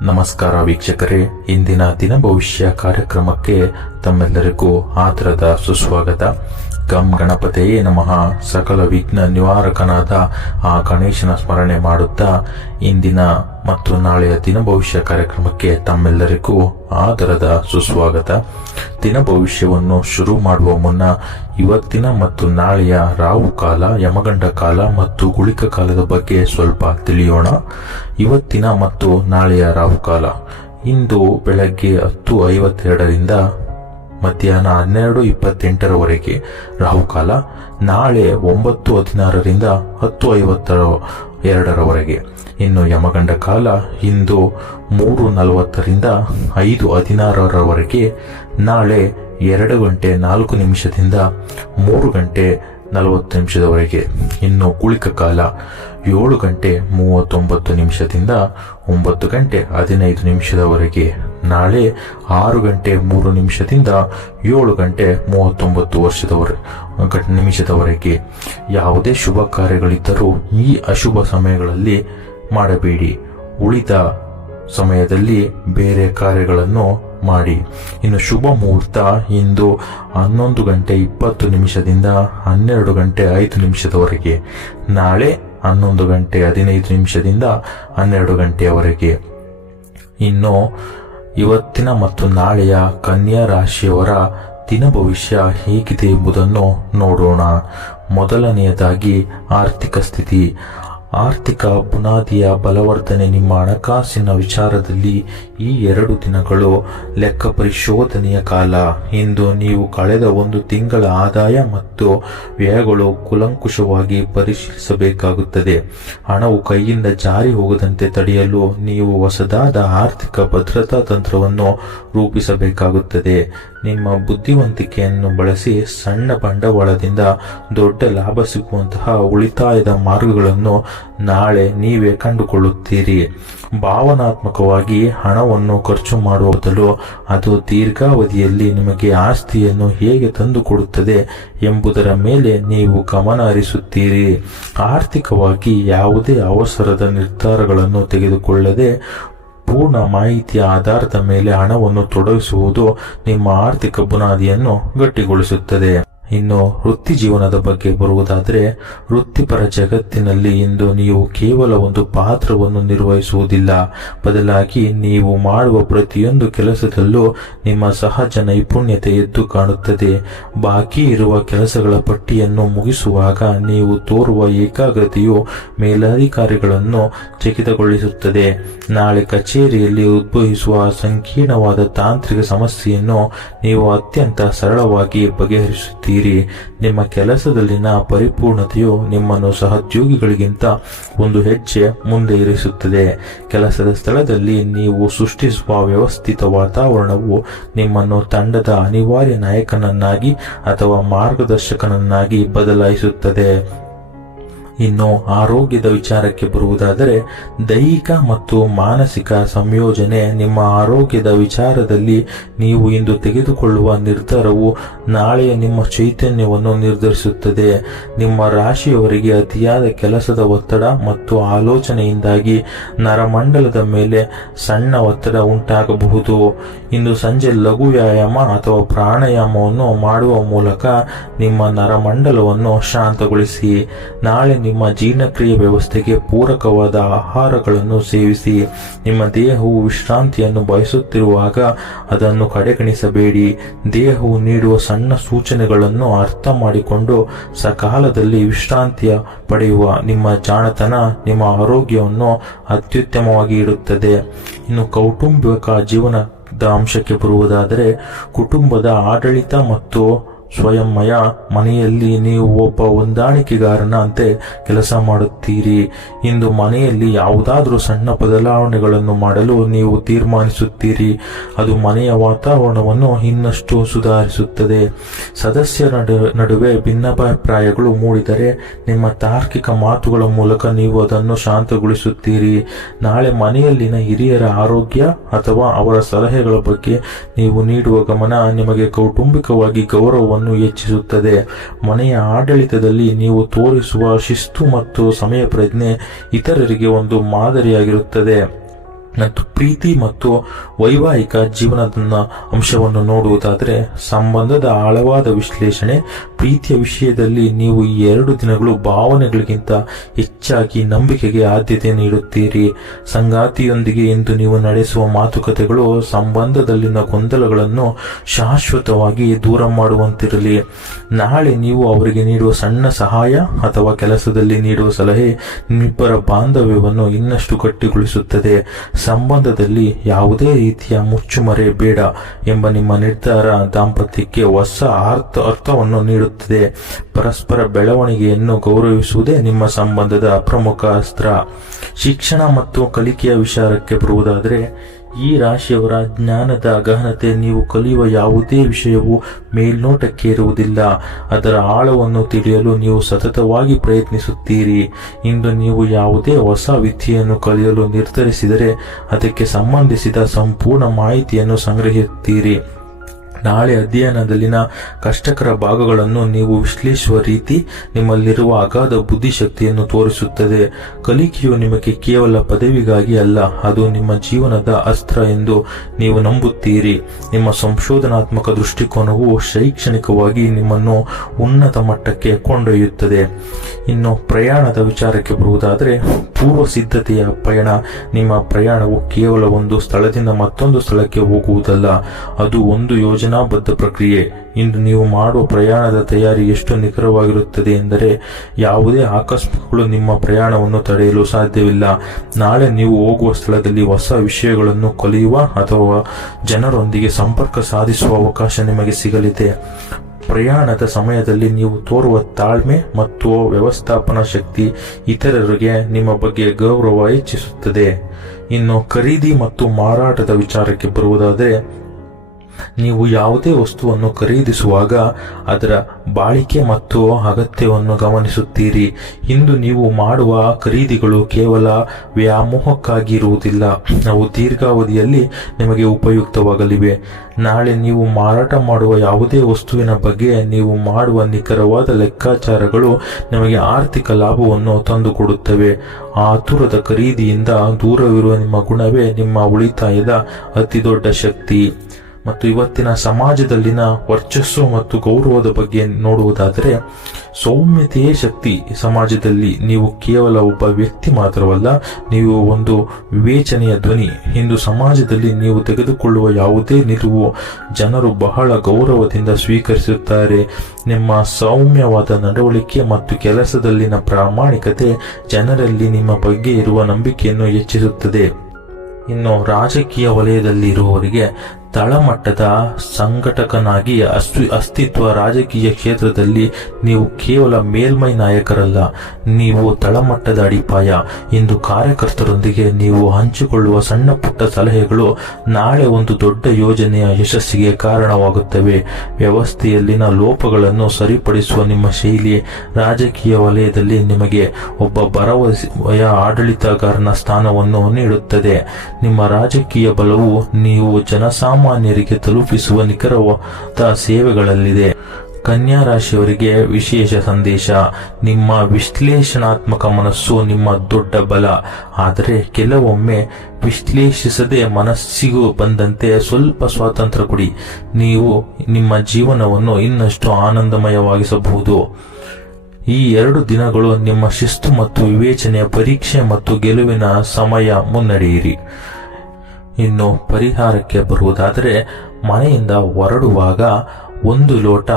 ನಮಸ್ಕಾರ ವೀಕ್ಷಕರೇ, ಇಂದಿನ ದಿನ ಭವಿಷ್ಯ ಕಾರ್ಯಕ್ರಮಕ್ಕೆ ತಮ್ಮೆಲ್ಲರಿಗೂ ಆದರದ ಸುಸ್ವಾಗತ. ಗಂ ಗಣಪತಿಯೇ ನಮಃ. ಸಕಲ ವಿಘ್ನ ನಿವಾರಕನಾದ ಆ ಗಣೇಶನ ಸ್ಮರಣೆ ಮಾಡುತ್ತಾ ಇಂದಿನ ಮತ್ತು ನಾಳೆಯ ದಿನ ಭವಿಷ್ಯ ಕಾರ್ಯಕ್ರಮಕ್ಕೆ ತಮ್ಮೆಲ್ಲರಿಗೂ ಆದರದ ಸುಸ್ವಾಗತ. ದಿನ ಭವಿಷ್ಯವನ್ನು ಶುರು ಮಾಡುವ ಮುನ್ನ ಇವತ್ತಿನ ಮತ್ತು ನಾಳೆಯ ರಾಹುಕಾಲ, ಯಮಗಂಡ ಕಾಲ ಮತ್ತು ಗುಳಿಕ ಕಾಲದ ಬಗ್ಗೆ ಸ್ವಲ್ಪ ತಿಳಿಯೋಣ. ಇವತ್ತಿನ ಮತ್ತು ನಾಳೆಯ ರಾಹುಕಾಲ: ಇಂದು ಬೆಳಗ್ಗೆ 10:52ರಿಂದ ಮಧ್ಯಾಹ್ನ 12:28ರವರೆಗೆ ರಾಹುಕಾಲ. ನಾಳೆ 9:16ರಿಂದ 10:52ರವರೆಗೆ. ಇನ್ನು ಯಮಗಂಡ ಕಾಲ ಇಂದು 3:40ರಿಂದ 5:16ರವರೆಗೆ. ನಾಳೆ 2:04 3 ಗಂಟೆ 40 ನಿಮಿಷದವರೆಗೆ. ಇನ್ನು ಗುಳಿಕ ಕಾಲ 7:39 9:15 ನಿಮಿಷದವರೆಗೆ. ನಾಳೆ 6:03 7:39 ನಿಮಿಷದವರೆಗೆ. ಯಾವುದೇ ಶುಭ ಕಾರ್ಯಗಳಿದ್ದರೂ ಈ ಅಶುಭ ಸಮಯಗಳಲ್ಲಿ ಮಾಡಬೇಡಿ. ಉಳಿದ ಸಮಯದಲ್ಲಿ ಬೇರೆ ಕಾರ್ಯಗಳನ್ನು ಮಾಡಿ. ಇನ್ನು ಶುಭ ಮುಹೂರ್ತ ಇಂದು 11:20 12:05 ನಾಳೆ 11:15 12 ಇನ್ನು ಇವತ್ತಿನ ಮತ್ತು ನಾಳೆಯ ಕನ್ಯಾ ರಾಶಿಯವರ ದಿನ ಭವಿಷ್ಯ ಹೇಗಿದೆ ಎಂಬುದನ್ನು ನೋಡೋಣ. ಮೊದಲನೆಯದಾಗಿ ಆರ್ಥಿಕ ಸ್ಥಿತಿ. ಆರ್ಥಿಕ ಬುನಾದಿಯ ಬಲವರ್ಧನೆ. ನಿಮ್ಮ ಹಣಕಾಸಿನ ವಿಚಾರದಲ್ಲಿ ಈ 2 ದಿನಗಳು ಲೆಕ್ಕ ಪರಿಶೋಧನೆಯ ಕಾಲ. ಇಂದು ನೀವು ಕಳೆದ 1 ತಿಂಗಳ ಆದಾಯ ಮತ್ತು ವ್ಯಯಗಳು ಕೂಲಂಕುಷವಾಗಿ ಪರಿಶೀಲಿಸಬೇಕಾಗುತ್ತದೆ. ಹಣವು ಕೈಯಿಂದ ಜಾರಿ ಹೋಗದಂತೆ ತಡೆಯಲು ನೀವು ಹೊಸದಾದ ಆರ್ಥಿಕ ಭದ್ರತಾ ತಂತ್ರವನ್ನು ರೂಪಿಸಬೇಕಾಗುತ್ತದೆ. ನಿಮ್ಮ ಬುದ್ಧಿವಂತಿಕೆಯನ್ನು ಬಳಸಿ ಸಣ್ಣ ಬಂಡವಾಳದಿಂದ ದೊಡ್ಡ ಲಾಭ ಸಿಗುವಂತಹ ಉಳಿತಾಯದ ಮಾರ್ಗಗಳನ್ನು ನಾಳೆ ನೀವೇ ಕಂಡುಕೊಳ್ಳುತ್ತೀರಿ. ಭಾವನಾತ್ಮಕವಾಗಿ ಹಣವನ್ನು ಖರ್ಚು ಮಾಡುವ ಬದಲು ಅದು ದೀರ್ಘಾವಧಿಯಲ್ಲಿ ನಿಮಗೆ ಆಸ್ತಿಯನ್ನು ಹೇಗೆ ತಂದುಕೊಡುತ್ತದೆ ಎಂಬುದರ ಮೇಲೆ ನೀವು ಗಮನ ಹರಿಸುತ್ತೀರಿ. ಆರ್ಥಿಕವಾಗಿ ಯಾವುದೇ ಅವಸರದ ನಿರ್ಧಾರಗಳನ್ನು ತೆಗೆದುಕೊಳ್ಳದೆ ಪೂರ್ಣ ಮಾಹಿತಿಯ ಆಧಾರದ ಮೇಲೆ ಹಣವನ್ನು ತೊಡಗಿಸುವುದು ನಿಮ್ಮ ಆರ್ಥಿಕ ಬುನಾದಿಯನ್ನು ಗಟ್ಟಿಗೊಳಿಸುತ್ತದೆ. ಇನ್ನು ವೃತ್ತಿ ಜೀವನದ ಬಗ್ಗೆ ಬರುವುದಾದರೆ, ವೃತ್ತಿಪರ ಜಗತ್ತಿನಲ್ಲಿ ಇಂದು ನೀವು ಕೇವಲ ಒಂದು ಪಾತ್ರವನ್ನು ನಿರ್ವಹಿಸುವುದಿಲ್ಲ. ಬದಲಾಗಿ ನೀವು ಮಾಡುವ ಪ್ರತಿಯೊಂದು ಕೆಲಸದಲ್ಲೂ ನಿಮ್ಮ ಸಹಜ ನೈಪುಣ್ಯತೆ ಎದ್ದು ಕಾಣುತ್ತದೆ. ಬಾಕಿ ಇರುವ ಕೆಲಸಗಳ ಪಟ್ಟಿಯನ್ನು ಮುಗಿಸುವಾಗ ನೀವು ತೋರುವ ಏಕಾಗ್ರತೆಯು ಮೇಲಧಿಕಾರಿಗಳನ್ನು ಚಕಿತಗೊಳಿಸುತ್ತದೆ. ನಾಳೆ ಕಚೇರಿಯಲ್ಲಿ ಉದ್ಭವಿಸುವ ಸಂಕೀರ್ಣವಾದ ತಾಂತ್ರಿಕ ಸಮಸ್ಯೆಯನ್ನು ನೀವು ಅತ್ಯಂತ ಸರಳವಾಗಿ ಬಗೆಹರಿಸುತ್ತೀರಿ. ನಿಮ್ಮ ಕೆಲಸದಲ್ಲಿನ ಪರಿಪೂರ್ಣತೆಯು ನಿಮ್ಮನ್ನು ಸಹೋದ್ಯೋಗಿಗಳಿಗಿಂತ ಒಂದು ಹೆಜ್ಜೆ ಮುಂದೆ ಇರಿಸುತ್ತದೆ. ಕೆಲಸದ ಸ್ಥಳದಲ್ಲಿ ನೀವು ಸೃಷ್ಟಿಸುವ ವ್ಯವಸ್ಥಿತ ವಾತಾವರಣವು ನಿಮ್ಮನ್ನು ತಂಡದ ಅನಿವಾರ್ಯ ನಾಯಕನನ್ನಾಗಿ ಅಥವಾ ಮಾರ್ಗದರ್ಶಕನನ್ನಾಗಿ ಬದಲಾಯಿಸುತ್ತದೆ. ಇನ್ನು ಆರೋಗ್ಯದ ವಿಚಾರಕ್ಕೆ ಬರುವುದಾದರೆ, ದೈಹಿಕ ಮತ್ತು ಮಾನಸಿಕ ಸಂಯೋಜನೆ. ನಿಮ್ಮ ಆರೋಗ್ಯದ ವಿಚಾರದಲ್ಲಿ ನೀವು ಇಂದು ತೆಗೆದುಕೊಳ್ಳುವ ನಿರ್ಧಾರವು ನಾಳೆಯ ನಿಮ್ಮ ಚೈತನ್ಯವನ್ನು ನಿರ್ಧರಿಸುತ್ತದೆ. ನಿಮ್ಮ ರಾಶಿಯವರಿಗೆ ಅತಿಯಾದ ಕೆಲಸದ ಒತ್ತಡ ಮತ್ತು ಆಲೋಚನೆಯಿಂದಾಗಿ ನರಮಂಡಲದ ಮೇಲೆ ಸಣ್ಣ ಒತ್ತಡ ಉಂಟಾಗಬಹುದು. ಇಂದು ಸಂಜೆ ಲಘು ವ್ಯಾಯಾಮ ಅಥವಾ ಪ್ರಾಣಾಯಾಮವನ್ನು ಮಾಡುವ ಮೂಲಕ ನಿಮ್ಮ ನರಮಂಡಲವನ್ನು ಶಾಂತಗೊಳಿಸಿ. ನಾಳೆ ನಿಮ್ಮ ಜೀರ್ಣಕ್ರಿಯೆ ವ್ಯವಸ್ಥೆಗೆ ಪೂರಕವಾದ ಆಹಾರಗಳನ್ನು ಸೇವಿಸಿ. ನಿಮ್ಮ ದೇಹವು ವಿಶ್ರಾಂತಿಯನ್ನು ಬಯಸುತ್ತಿರುವಾಗ ಅದನ್ನು ಕಡೆಗಣಿಸಬೇಡಿ. ದೇಹವು ನೀಡುವ ಸಣ್ಣ ಸೂಚನೆಗಳನ್ನು ಅರ್ಥ ಮಾಡಿಕೊಂಡು ಸಕಾಲದಲ್ಲಿ ವಿಶ್ರಾಂತಿಯ ಪಡೆಯುವ ನಿಮ್ಮ ಜಾಣತನ ನಿಮ್ಮ ಆರೋಗ್ಯವನ್ನು ಅತ್ಯುತ್ತಮವಾಗಿ ಇಡುತ್ತದೆ. ಇನ್ನು ಕೌಟುಂಬಿಕ ಜೀವನದ ಅಂಶಕ್ಕೆ ಬರುವುದಾದರೆ, ಕುಟುಂಬದ ಆಡಳಿತ ಮತ್ತು ಸ್ವಯಂಮಯ ಮನೆಯಲ್ಲಿ ನೀವು ಒಬ್ಬ ಹೊಂದಾಣಿಕೆಗಾರನಂತೆ ಕೆಲಸ ಮಾಡುತ್ತೀರಿ. ಇಂದು ಮನೆಯಲ್ಲಿ ಯಾವುದಾದರೂ ಸಣ್ಣ ಬದಲಾವಣೆಗಳನ್ನು ಮಾಡಲು ನೀವು ತೀರ್ಮಾನಿಸುತ್ತೀರಿ. ಅದು ಮನೆಯ ವಾತಾವರಣವನ್ನು ಇನ್ನಷ್ಟು ಸುಧಾರಿಸುತ್ತದೆ. ಸದಸ್ಯರ ನಡುವೆ ಭಿನ್ನಾಭಿಪ್ರಾಯಗಳು ಮೂಡಿದರೆ ನಿಮ್ಮ ತಾರ್ಕಿಕ ಮಾತುಗಳ ಮೂಲಕ ನೀವು ಅದನ್ನು ಶಾಂತಗೊಳಿಸುತ್ತೀರಿ. ನಾಳೆ ಮನೆಯಲ್ಲಿನ ಹಿರಿಯರ ಆರೋಗ್ಯ ಅಥವಾ ಅವರ ಸಲಹೆಗಳ ಬಗ್ಗೆ ನೀವು ನೀಡುವ ಗಮನ ನಿಮಗೆ ಕೌಟುಂಬಿಕವಾಗಿ ಗೌರವವನ್ನು ಹೆಚ್ಚಿಸುತ್ತದೆ. ಮನೆಯ ಆಡಳಿತದಲ್ಲಿ ನೀವು ತೋರಿಸುವ ಶಿಸ್ತು ಮತ್ತು ಸಮಯ ಪ್ರಜ್ಞೆ ಇತರರಿಗೆ ಒಂದು ಮಾದರಿಯಾಗಿರುತ್ತದೆ. ಮತ್ತು ಪ್ರೀತಿ ಮತ್ತು ವೈವಾಹಿಕ ಜೀವನದ ಅಂಶವನ್ನು ನೋಡುವುದಾದರೆ ಸಂಬಂಧದ ಆಳವಾದ ವಿಶ್ಲೇಷಣೆ. ಪ್ರೀತಿಯ ವಿಷಯದಲ್ಲಿ ನೀವು ಈ 2 ದಿನಗಳು ಭಾವನೆಗಳಿಗಿಂತ ಹೆಚ್ಚಾಗಿ ನಂಬಿಕೆಗೆ ಆದ್ಯತೆ ನೀಡುತ್ತೀರಿ. ಸಂಗಾತಿಯೊಂದಿಗೆ ಇಂದು ನೀವು ನಡೆಸುವ ಮಾತುಕತೆಗಳು ಸಂಬಂಧದಲ್ಲಿನ ಗೊಂದಲಗಳನ್ನು ಶಾಶ್ವತವಾಗಿ ದೂರ ಮಾಡುವಂತಿರಲಿ. ನಾಳೆ ನೀವು ಅವರಿಗೆ ನೀಡುವ ಸಣ್ಣ ಸಹಾಯ ಅಥವಾ ಕೆಲಸದಲ್ಲಿ ನೀಡುವ ಸಲಹೆ ನಿಮ್ಮಿಬ್ಬರ ಬಾಂಧವ್ಯವನ್ನು ಇನ್ನಷ್ಟು ಗಟ್ಟಿಗೊಳಿಸುತ್ತದೆ. ಸಂಬಂಧದಲ್ಲಿ ಯಾವುದೇ ರೀತಿಯ ಮುಚ್ಚುಮರೆ ಬೇಡ ಎಂಬ ನಿಮ್ಮ ನಿರ್ಧಾರ ದಾಂಪತ್ಯಕ್ಕೆ ಹೊಸ ಅರ್ಥವನ್ನು ನೀಡುತ್ತದೆ. ಪರಸ್ಪರ ಬೆಳವಣಿಗೆಯನ್ನು ಗೌರವಿಸುವುದೇ ನಿಮ್ಮ ಸಂಬಂಧದ ಪ್ರಮುಖ ಅಸ್ತ್ರ. ಶಿಕ್ಷಣ ಮತ್ತು ಕಲಿಕೆಯ ವಿಚಾರಕ್ಕೆ ಬರುವುದಾದರೆ, ಈ ರಾಶಿಯವರ ಜ್ಞಾನದ ಗಹನತೆ. ನೀವು ಕಲಿಯುವ ಯಾವುದೇ ವಿಷಯವು ಮೇಲ್ನೋಟಕ್ಕೆ ಇರುವುದಿಲ್ಲ. ಅದರ ಆಳವನ್ನು ತಿಳಿಯಲು ನೀವು ಸತತವಾಗಿ ಪ್ರಯತ್ನಿಸುತ್ತೀರಿ. ಇಂದು ನೀವು ಯಾವುದೇ ಹೊಸ ವಿದ್ಯೆಯನ್ನು ಕಲಿಯಲು ನಿರ್ಧರಿಸಿದರೆ ಅದಕ್ಕೆ ಸಂಬಂಧಿಸಿದ ಸಂಪೂರ್ಣ ಮಾಹಿತಿಯನ್ನು ಸಂಗ್ರಹಿಸುತ್ತೀರಿ. ನಾಳೆ ಅಧ್ಯಯನದಲ್ಲಿನ ಕಷ್ಟಕರ ಭಾಗಗಳನ್ನು ನೀವು ವಿಶ್ಲೇಷಿಸುವ ರೀತಿ ನಿಮ್ಮಲ್ಲಿರುವ ಅಗಾಧ ಬುದ್ಧಿಶಕ್ತಿಯನ್ನು ತೋರಿಸುತ್ತದೆ. ಕಲಿಕೆಯು ನಿಮಗೆ ಕೇವಲ ಪದವಿಗಾಗಿ ಅಲ್ಲ, ಅದು ನಿಮ್ಮ ಜೀವನದ ಅಸ್ತ್ರ ಎಂದು ನೀವು ನಂಬುತ್ತೀರಿ. ನಿಮ್ಮ ಸಂಶೋಧನಾತ್ಮಕ ದೃಷ್ಟಿಕೋನವು ಶೈಕ್ಷಣಿಕವಾಗಿ ನಿಮ್ಮನ್ನು ಉನ್ನತ ಮಟ್ಟಕ್ಕೆ ಕೊಂಡೊಯ್ಯುತ್ತದೆ. ಇನ್ನು ಪ್ರಯಾಣದ ವಿಚಾರಕ್ಕೆ ಬರುವುದಾದರೆ, ಪೂರ್ವ ಸಿದ್ಧತೆಯ ಪಯಣ. ನಿಮ್ಮ ಪ್ರಯಾಣವು ಕೇವಲ ಒಂದು ಸ್ಥಳದಿಂದ ಮತ್ತೊಂದು ಸ್ಥಳಕ್ಕೆ ಹೋಗುವುದಲ್ಲ, ಅದು ಒಂದು ಯೋಜನಾಬದ್ಧ ಪ್ರಕ್ರಿಯೆ. ಇಂದು ನೀವು ಮಾಡುವ ಪ್ರಯಾಣದ ತಯಾರಿ ಎಷ್ಟು ನಿಖರವಾಗಿರುತ್ತದೆ ಎಂದರೆ ಯಾವುದೇ ಆಕಸ್ಮಿಕಗಳು ನಿಮ್ಮ ಪ್ರಯಾಣವನ್ನು ತಡೆಯಲು ಸಾಧ್ಯವಿಲ್ಲ. ನಾಳೆ ನೀವು ಹೋಗುವ ಸ್ಥಳದಲ್ಲಿ ಹೊಸ ವಿಷಯಗಳನ್ನು ಕಲಿಯುವ ಅಥವಾ ಜನರೊಂದಿಗೆ ಸಂಪರ್ಕ ಸಾಧಿಸುವ ಅವಕಾಶ ನಿಮಗೆ ಸಿಗಲಿದೆ. ಪ್ರಯಾಣದ ಸಮಯದಲ್ಲಿ ನೀವು ತೋರುವ ತಾಳ್ಮೆ ಮತ್ತು ವ್ಯವಸ್ಥಾಪನಾ ಶಕ್ತಿ ಇತರರಿಗೆ ನಿಮ್ಮ ಬಗ್ಗೆ ಗೌರವ ಹೆಚ್ಚಿಸುತ್ತದೆ. ಇನ್ನು ಖರೀದಿ ಮತ್ತು ಮಾರಾಟದ ವಿಚಾರಕ್ಕೆ ಬರುವುದಾದರೆ, ನೀವು ಯಾವುದೇ ವಸ್ತುವನ್ನು ಖರೀದಿಸುವಾಗ ಅದರ ಬಾಳಿಕೆ ಮತ್ತು ಅಗತ್ಯವನ್ನು ಗಮನಿಸುತ್ತೀರಿ. ಇಂದು ನೀವು ಮಾಡುವ ಖರೀದಿಗಳು ಕೇವಲ ವ್ಯಾಮೋಹಕ್ಕಾಗಿ ಇರುವುದಿಲ್ಲ, ಅವು ದೀರ್ಘಾವಧಿಯಲ್ಲಿ ನಿಮಗೆ ಉಪಯುಕ್ತವಾಗಲಿವೆ. ನಾಳೆ ನೀವು ಮಾರಾಟ ಮಾಡುವ ಯಾವುದೇ ವಸ್ತುವಿನ ಬಗ್ಗೆ ನೀವು ಮಾಡುವ ನಿಖರವಾದ ಲೆಕ್ಕಾಚಾರಗಳು ನಿಮಗೆ ಆರ್ಥಿಕ ಲಾಭವನ್ನು ತಂದುಕೊಡುತ್ತವೆ. ಆತುರದ ಖರೀದಿಯಿಂದ ದೂರವಿರುವ ನಿಮ್ಮ ಗುಣವೇ ನಿಮ್ಮ ಉಳಿತಾಯದ ಅತಿದೊಡ್ಡ ಶಕ್ತಿ. ಮತ್ತು ಇವತ್ತಿನ ಸಮಾಜದಲ್ಲಿನ ವರ್ಚಸ್ಸು ಮತ್ತು ಗೌರವದ ಬಗ್ಗೆ ನೋಡುವುದಾದರೆ, ಸೌಮ್ಯತೆಯೇ ಶಕ್ತಿ. ಸಮಾಜದಲ್ಲಿ ನೀವು ಕೇವಲ ಒಬ್ಬ ವ್ಯಕ್ತಿ ಮಾತ್ರವಲ್ಲ, ನೀವು ಒಂದು ವಿವೇಚನೆಯ ಧ್ವನಿ. ಇಂದು ಸಮಾಜದಲ್ಲಿ ನೀವು ತೆಗೆದುಕೊಳ್ಳುವ ಯಾವುದೇ ನಿಲುವು ಜನರು ಬಹಳ ಗೌರವದಿಂದ ಸ್ವೀಕರಿಸುತ್ತಾರೆ. ನಿಮ್ಮ ಸೌಮ್ಯವಾದ ನಡವಳಿಕೆ ಮತ್ತು ಕೆಲಸದಲ್ಲಿನ ಪ್ರಾಮಾಣಿಕತೆ ಜನರಲ್ಲಿ ನಿಮ್ಮ ಬಗ್ಗೆ ಇರುವ ನಂಬಿಕೆಯನ್ನು ಹೆಚ್ಚಿಸುತ್ತದೆ. ಇನ್ನು ರಾಜಕೀಯ ವಲಯದಲ್ಲಿ ಇರುವವರಿಗೆ ತಳಮಟ್ಟದ ಸಂಘಟಕನಾಗಿ ಅಸ್ತಿತ್ವ. ರಾಜಕೀಯ ಕ್ಷೇತ್ರದಲ್ಲಿ ನೀವು ಕೇವಲ ಮೇಲ್ಮೈ ನಾಯಕರಲ್ಲ, ನೀವು ತಳಮಟ್ಟದ ಅಡಿಪಾಯ. ಇಂದು ಕಾರ್ಯಕರ್ತರೊಂದಿಗೆ ನೀವು ಹಂಚಿಕೊಳ್ಳುವ ಸಣ್ಣ ಪುಟ್ಟ ಸಲಹೆಗಳು ನಾಳೆ ಒಂದು ದೊಡ್ಡ ಯೋಜನೆಯ ಯಶಸ್ಸಿಗೆ ಕಾರಣವಾಗುತ್ತವೆ. ವ್ಯವಸ್ಥೆಯಲ್ಲಿನ ಲೋಪಗಳನ್ನು ಸರಿಪಡಿಸುವ ನಿಮ್ಮ ಶೈಲಿ ರಾಜಕೀಯ ವಲಯದಲ್ಲಿ ನಿಮಗೆ ಒಬ್ಬ ಭರವಸೆಯ ಆಡಳಿತಗಾರನ ಸ್ಥಾನವನ್ನು ನೀಡುತ್ತದೆ. ನಿಮ್ಮ ರಾಜಕೀಯ ಬಲವು ನೀವು ಜನಸಾಮಾನ್ಯರಿಗೆ ತಲುಪಿಸುವ ನಿಖರವಾದ ಸೇವೆಗಳಲ್ಲಿದೆ. ಕನ್ಯಾ ರಾಶಿಯವರಿಗೆ ವಿಶೇಷ ಸಂದೇಶ. ನಿಮ್ಮ ವಿಶ್ಲೇಷಣಾತ್ಮಕ ಮನಸ್ಸು ನಿಮ್ಮ ದೊಡ್ಡ ಬಲ. ಆದರೆ ಕೆಲವೊಮ್ಮೆ ವಿಶ್ಲೇಷಿಸದೆ ಮನಸ್ಸಿಗೂ ಬಂದಂತೆ ಸ್ವಲ್ಪ ಸ್ವಾತಂತ್ರ್ಯ ಕೊಡಿ. ನೀವು ನಿಮ್ಮ ಜೀವನವನ್ನು ಇನ್ನಷ್ಟು ಆನಂದಮಯವಾಗಿಸಬಹುದು. ಈ 2 ದಿನಗಳು ನಿಮ್ಮ ಶಿಸ್ತು ಮತ್ತು ವಿವೇಚನೆಯ ಪರೀಕ್ಷೆ ಮತ್ತು ಗೆಲುವಿನ ಸಮಯ. ಮುನ್ನಡೆಯಿರಿ. ಇನ್ನು ಪರಿಹಾರಕ್ಕೆ ಬರುವುದಾದರೆ, ಮನೆಯಿಂದ ಹೊರಡುವಾಗ 1 ಲೋಟ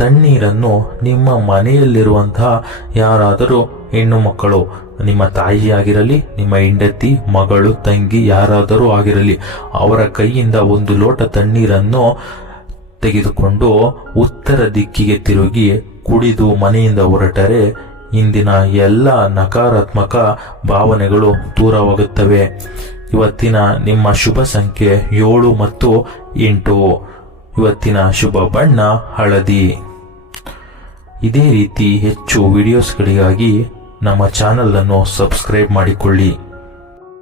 ತಣ್ಣೀರನ್ನು ನಿಮ್ಮ ಮನೆಯಲ್ಲಿರುವಂತಹ ಯಾರಾದರೂ ಹೆಣ್ಣು ಮಕ್ಕಳು, ನಿಮ್ಮ ತಾಯಿಯಾಗಿರಲಿ, ನಿಮ್ಮ ಹೆಂಡತಿ, ಮಗಳು, ತಂಗಿ ಯಾರಾದರೂ ಆಗಿರಲಿ, ಅವರ ಕೈಯಿಂದ 1 ಲೋಟ ತಣ್ಣೀರನ್ನು ತೆಗೆದುಕೊಂಡು ಉತ್ತರ ದಿಕ್ಕಿಗೆ ತಿರುಗಿ ಕುಡಿದು ಮನೆಯಿಂದ ಹೊರಟರೆ ಇಂದಿನ ಎಲ್ಲ ನಕಾರಾತ್ಮಕ ಭಾವನೆಗಳು ದೂರವಾಗುತ್ತವೆ. ಇವತ್ತಿನ ನಿಮ್ಮ ಶುಭ ಸಂಖ್ಯೆ 7 ಮತ್ತು 8. ಇವತ್ತಿನ ಶುಭ ಬಣ್ಣ ಹಳದಿ. ಇದೇ ರೀತಿ ಹೆಚ್ಚು ವಿಡಿಯೋಸ್ಗಳಿಗಾಗಿ ನಮ್ಮ ಚಾನಲ್ ಅನ್ನು ಸಬ್ಸ್ಕ್ರೈಬ್ ಮಾಡಿಕೊಳ್ಳಿ.